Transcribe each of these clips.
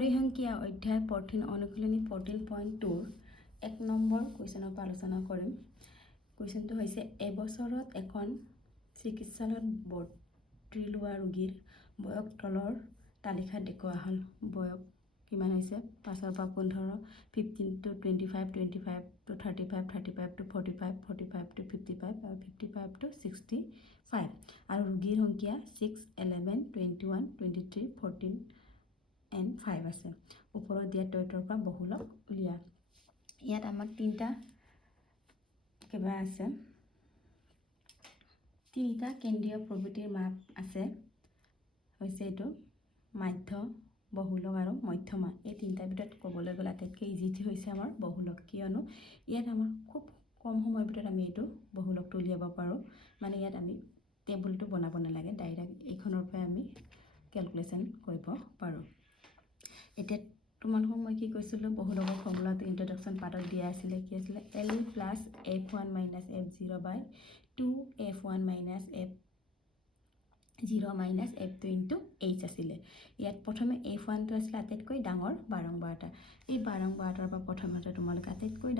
পৰিসংখ্যা অধ্যায় 14 অনুশীলনী 14.2 এক নম্বৰ কুৱেশ্যনৰ পৰা আলোচনা কৰিম। কুৱেশ্যনটো হৈছে এবছৰত এখন চিকিৎসালয়ত ভৰ্তি লোৱা ৰোগীৰ বয়স তলৰ তালিকাত দেখুওৱা হ'ল। বয়স কিমান হৈছে 5 পৰা 15, 15 to 25, 25 to 35, 35 to 45, 45 to 55 আৰু 55 to 65 আৰু ৰোগীৰ সংখ্যা 6, 11, 21, 23, 14 and 5 আছে। ওপৰত দিয়া তথ্যৰ পৰা বহুলক উলিয়া। ইয়াত আমাক তিনিটা আছে, তিনিটা কেন্দ্ৰীয় প্ৰবৃত্তিৰ মাপ আছে। হৈছে এইটো মাধ্য, বহুলক আৰু মধ্যমা। এই তিনিটাৰ ভিতৰত ক'বলৈ গ'লে আটাইতকৈ ইজি হৈছে আমাৰ বহুলক, কিয়নো ইয়াত আমাৰ খুব কম সময়ৰ ভিতৰত আমি এইটো বহুলকটো উলিয়াব পাৰোঁ। মানে ইয়াত আমি টেবুলটো বনাব নালাগে, ডাইৰেক্ট এইখনৰ পৰাই আমি কেলকুলেশ্যন কৰিব পাৰোঁ। এতিয়া তোমালোকক মই কি কৈছিলোঁ, বহুলকৰ ফৰ্মুলাটো ইন্ট্ৰডাকশ্যন পাৰ্টত দিয়া আছিলে। কি আছিলে? L plus F1 minus F0 বাই 2F1 minus F0 minus F2 into H আছিলে। ইয়াত প্ৰথমে F1টো আছিলে আটাইতকৈ ডাঙৰ বাৰংবাৰতা। এই বাৰংবাৰতাৰ পৰা প্ৰথমতে তোমালোকে আটাইতকৈ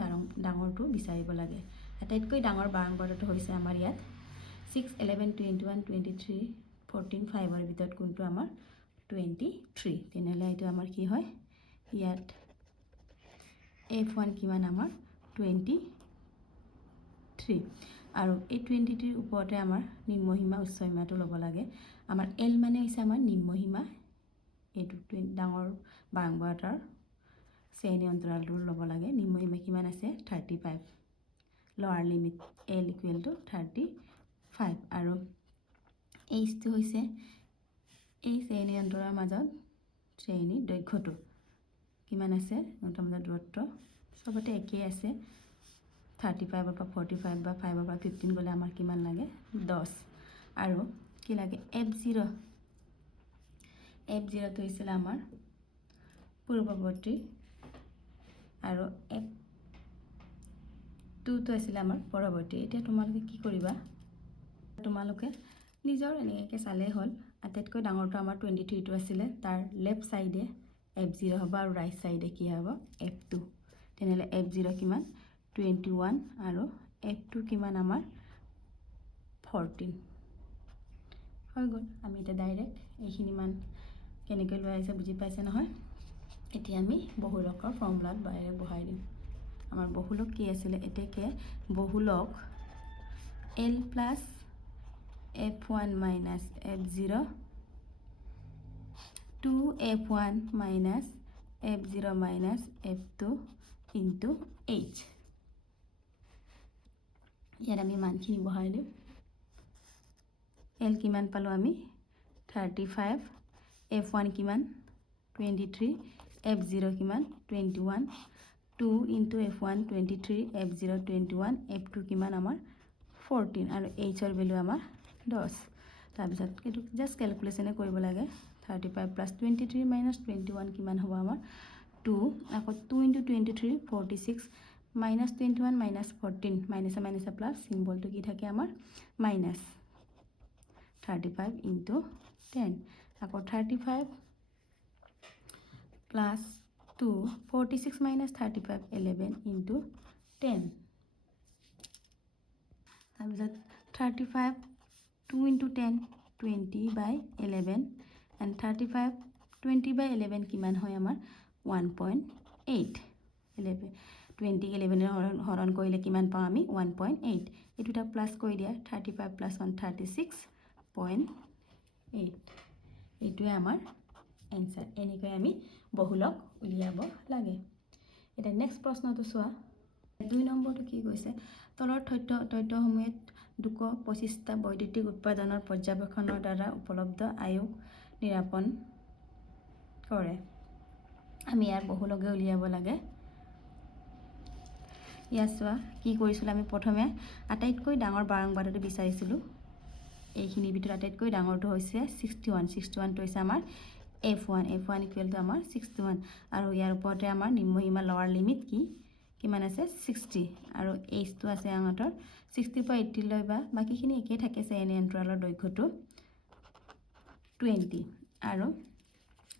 ডাঙৰটো বিচাৰিব লাগে। আটাইতকৈ ডাঙৰ বাৰংবাৰতাটো হৈছে আমাৰ ইয়াত 6, 11, 21, 23, 14, 5ৰ ভিতৰত কোনটো আমাৰ 23। তেনেহ'লে এইটো আমাৰ কি হয়, ইয়াত F1 কিমান আমাৰ 23 আৰু এই 23ৰ ওপৰতে আমাৰ নিম্নসীমা উচ্চসীমাটো ল'ব লাগে। আমাৰ L মানে হৈছে আমাৰ নিম্নসীমা, এইটো ডাঙৰ বাৰংবাৰতাৰ শ্ৰেণী অন্তৰালটো ল'ব লাগে। নিম্নসীমা কিমান আছে 35, লোৱাৰ লিমিট L ইকুৱেল টু 35 আৰু Hটো হৈছে এই শ্ৰেণী অন্তৰালৰ মাজত শ্ৰেণীৰ দৈৰ্ঘ্যটো কিমান আছে, দুটাৰ মাজত দূৰত্ব চবতে একেই আছে। 35ৰ পৰা 45 বা 5ৰ পৰা 15 গ'লে আমাৰ কিমান লাগে 10 আৰু কি লাগে F0। F0টো হৈছিলে আমাৰ পূৰ্ৱৱৰ্তী আৰু F2টো আছিলে আমাৰ পৰৱৰ্তী। এতিয়া তোমালোকে কি কৰিবা, তোমালোকে নিজৰ এনেকৈ চালেই হ'ল। আটাইতকৈ ডাঙৰটো আমাৰ 23টো আছিলে, তাৰ লেফ্ট চাইডে F0 হ'ব আৰু ৰাইট চাইডে কি হ'ব F2। তেনেহ'লে F0 কিমান 21 আৰু F2 কিমান আমাৰ 14 হৈ গ'ল। আমি এতিয়া ডাইৰেক্ট এইখিনি মান কেনেকৈ লোৱা হৈছে বুজি পাইছে নহয়। এতিয়া আমি বহুলকৰ ফৰ্মুলাত ডাইৰেক্ট বহাই দিম। আমাৰ বহুলক কি আছিলে, এতেকে বহুলক L plus F1 minus F0 2F1 minus F0 minus F2 into H। ইয়াত আমি মানখিনি বহাই দিম। L কিমান পালোঁ আমি 35, F1 কিমান 23, F0 কিমান 21, 2 ইনটু F1 23, F0 21, F2 কিমান আমাৰ 14 আৰু Hৰ ভেলু আমাৰ 10। তাৰপিছত এইটো জাষ্ট কেলকুলেশ্যনে কৰিব লাগে। 35 প্লাছ 23 মাইনাছ 21 কিমান হ'ব আমাৰ 2, আকৌ 2 ইনটু 23 46, মাইনাছ 21 মাইনাছ 14, মাইনাছে মাইনাছে প্লাছ, চিম্বলটো কি থাকে আমাৰ মাইনাছ 35 ইনটু 10, আকৌ 35 প্লাছ 2 46 মাইনাছ 35 11 ইনটু 10। তাৰপিছত 35 2 ইনটু 10 20/11 and 35 20/11 কিমান হয় আমাৰ 1.8। 20 11 হৰণ কৰিলে কিমান পাওঁ আমি 1.8। এই দুটা প্লাছ কৰি দিয়া 35 প্লাছ 1 36.8। এইটোৱে আমাৰ এনচাৰ। এনেকৈ আমি বহুলক উলিয়াব লাগে। এতিয়া নেক্সট প্ৰশ্নটো চোৱা। 2 নম্বৰটো কি কৈছে, তলৰ তথ্যসমূহে 225টা বৈদ্যুতিক উৎপাদনৰ পৰ্যবেক্ষণৰ দ্বাৰা উপলব্ধ আয়ুস নিৰূপণ কৰে। আমি ইয়াৰ বহুলকে উলিয়াব লাগে। ইয়াত চোৱা কি কৰিছিলোঁ, আমি প্ৰথমে আটাইতকৈ ডাঙৰ বাৰংবাৰতাটো বিচাৰিছিলোঁ। এইখিনিৰ ভিতৰত আটাইতকৈ ডাঙৰটো হৈছে 61। 61টো হৈছে আমাৰ F1 ইকুৱেলটো আমাৰ 61 আৰু ইয়াৰ ওপৰতে আমাৰ নিম্নসীমা লোৱাৰ লিমিট কিমান আছে 60 আৰু Hটো আছে আমাতৰ 60 পৰা 80 লৈ বা বাকীখিনি একেই থাকে। শ্ৰেণী অন্তৰালৰ দৈৰ্ঘ্যটো 20 আৰু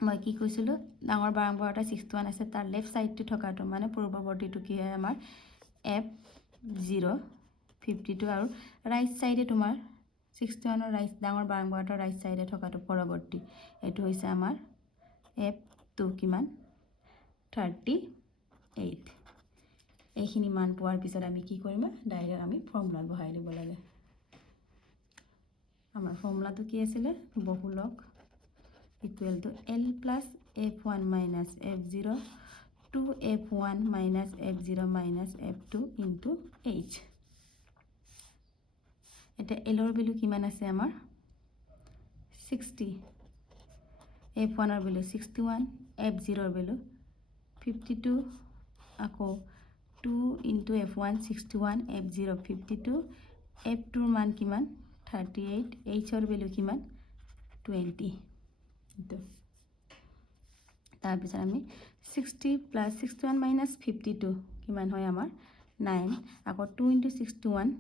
মই কি কৈছিলোঁ ডাঙৰ বাৰংবাৰটা 61 আছে তাৰ লেফ্ট ছাইডটো থকাটো মানে পূৰ্বৱৰ্তীটো কি হয় আমাৰ F0 52 আৰু ৰাইট ছাইডে তোমাৰ 61 ৰাইট ডাঙৰ বাৰংবাৰটা ৰাইট ছাইডে থকাটো পৰৱৰ্তী এইটো হৈছে আমাৰ F2 কিমান 38 এইখিনি মান পোৱাৰ পিছত আমি কি কৰিম ডাইৰেক্ট আমি ফৰ্মুলাত বহাই দিব লাগে আমাৰ ফৰ্মুলাটো কি আছিলে বহুলক equal to L plus F1 minus F0 2F1 minus F0 minus F2 into H এটা L ৰ ভ্যালু কিমান আছে আমাৰ 60 F1 ৰ ভ্যালু 61 F0 ৰ ভ্যালু 52 আকৌ 2 into F1 61 F0 52 F2 ৰ মান কিমান 38 H ৰ ভ্যালু কিমান 20 তাৰপিছত আমি 60 plus 61 minus 52 কিমান হয় আমাৰ 9 আকৌ 2 into 61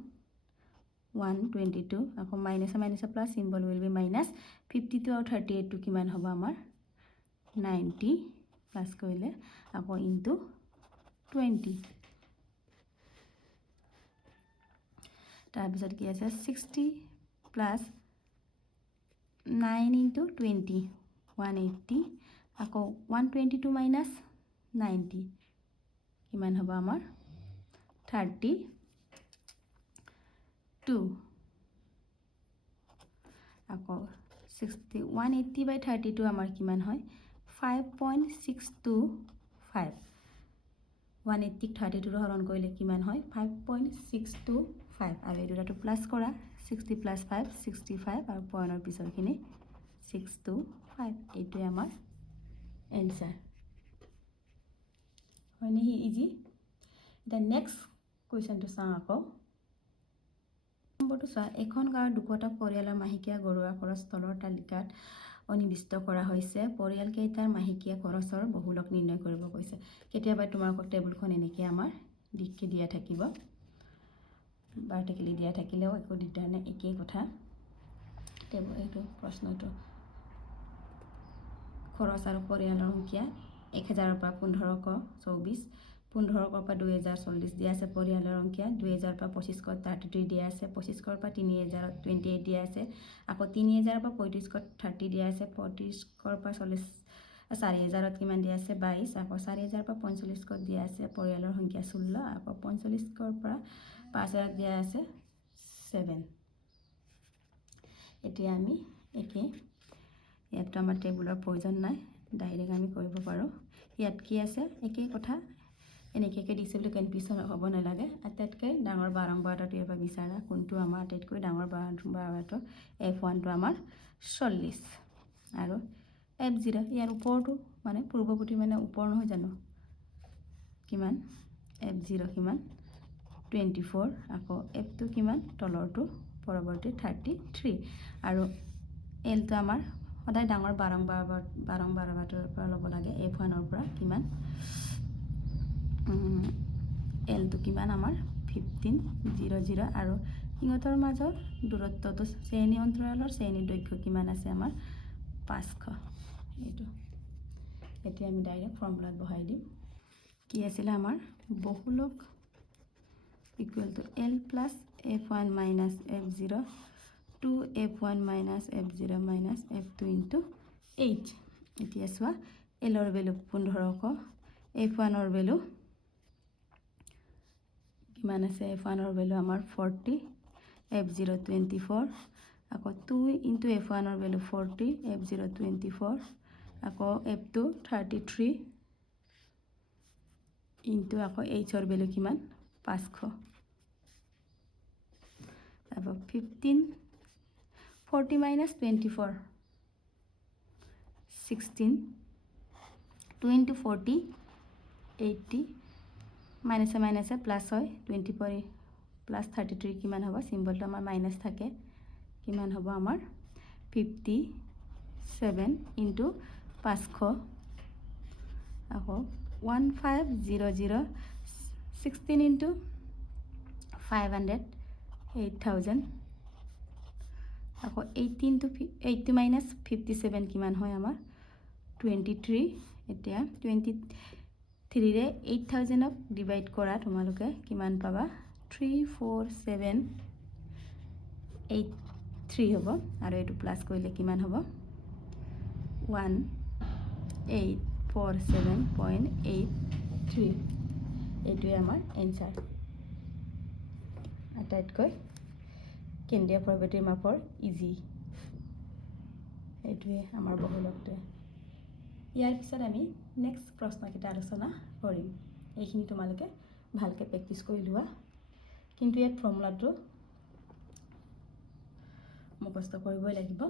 122 আকৌ minus plus symbol will be minus 52 আৰু 38 টো কিমান হ'ব আমাৰ 90 plus কৰিলে আকৌ into 20 তাৰপিছত কি আছে 60 plus 9 into 20 180 আকৌ 122 minus 90 কিমান হ'ব আমাৰ 32 আকৌ 60 180 by 32 আমাৰ কিমান হয় 5.625 180 32 হৰণ কৰিলে কিমান হয় 5.625 আৰু এই দুটাটো প্লাস কৰা 60 plus 5 65 আৰু পয়েন্টৰ পিছৰখিনি 625 এইটোৱে আমাৰ এনসাৰ হয়নে হি ইজি এটা নেক্সট কোৱেশ্চনটো চাওঁ আকৌ নম্বৰটো চোৱা এখন গাঁৱৰ দুকটা পৰিয়ালৰ মাহেকীয়া ঘৰুৱা খৰচ তলৰ তালিকাত অনিৰ্দিষ্ট কৰা হৈছে পৰিয়াল কেইটাৰ মাহেকীয়া খৰচৰ বহুলক নিৰ্ণয় কৰিব কৈছে কেতিয়াবা তোমালোকৰ টেবুলখন এনেকৈ আমাৰ দিককে দিয়া থাকিব ভাৰ্টিকেলি দিয়া থাকিলেও একো দিগদাৰ নাই একেই কথা টেবুল এইটো প্ৰশ্নটো খৰচ আৰু পৰিয়ালৰ সংখ্যা 1000 পৰা 1524 1500 পৰা 2040 দিয়া আছে পৰিয়ালৰ সংখ্যা 2000 পৰা 2533 দিয়া আছে 2500 পৰা 3028 দিয়া আছে আকৌ 3000 পৰা 3530 দিয়া আছে 3500 পৰা 4000 কিমান দিয়া আছে 22 আকৌ 4000 পৰা 4500 দিয়া আছে পৰিয়ালৰ সংখ্যা 16 আকৌ 4500 পৰা 5000 দিয়া আছে 7 এতিয়া আমি একে ইয়াত আমাৰ টেবুলৰ প্ৰয়োজন নাই ডাইৰেক্ট আমি কৰিব পাৰো ইয়াত কি আছে একেই কথা এনেকৈ দিছে বুলি কনফিউজন হ'ব নালাগে আটাইতকৈ ডাঙৰ বাৰংবাৰটো এবাৰ বিচাৰা কোনটো আমাৰ আটাইতকৈ ডাঙৰ বাৰংবাৰটো F1 টো আমাৰ 40 আৰু F0 ইয়াৰ ওপৰটো মানে পূৰ্বৱৰ্তী মানে ওপৰ নহয় জানো কিমান F0 কিমান 24 আকৌ F2 কিমান তলৰটো পৰৱৰ্তী 33 আৰু L টো আমাৰ সদায় ডাঙৰ বাৰংবাৰটোৰ পৰা ল'ব লাগে F1 ৰ পৰা কিমান L টো কিমান আমাৰ 1500 আৰু ইহঁতৰ মাজৰ দূৰত্বটো শ্ৰেণী অন্তৰালৰ শ্ৰেণী দৈৰ্ঘ্য কিমান আছে আমাৰ 500 এইটো এতিয়া আমি ডাইৰেক্ট ফৰ্মুলাত বহাই দিম কি আছিল আমাৰ বহুলক equal to L plus F1 minus F0 2F1 minus F0 minus F2 into H এতিয়া চোৱা L ৰ ভ্যালু 1500 F1 ৰ ভ্যালু কিমান আছে F1 ৰ ভ্যালু আমাৰ 40 F0 24 আকৌ 2 into F1 ৰ ভ্যালু 40 F0 24 আকৌ F2 33 into আকৌ H ৰ ভ্যালু কিমান 500 আকৌ 15 40 minus 24 16 2 into 40 80 minus plus হয় 20 পৰি plus 33 কিমান হ'ব সিম্বলটো আমাৰ মাইনাস থাকে কিমান হ'ব আমাৰ 57 into 500 আকৌ 1500 16 into 500 8000 আকৌ 18 to 80 minus 57 কিমান হয় আমাৰ 23 এতিয়া 23 ৰে 8000 ক ডিভাইড কৰা তোমালোকে কিমান পাবা 34783 হ'ব আৰু এটো প্লাস কৰিলে কিমান হ'ব 1847.83 এটোৱে আমাৰ এনসাৰ আটাইতকৈ কেন্দ্ৰীয় প্ৰবৃত্তিৰ মাপৰ ইজি এটোৱে আমাৰ বহুলকটো ইয়াৰ পিছত আমি নেক্সট প্ৰশ্নকেইটা আলোচনা কৰিম এইখিনি তোমালোকে ভালকে প্ৰেক্টিস কৰি লোৱা কিন্তু ইয়াত ফৰ্মুলাটো মুখস্থ কৰিবই লাগিব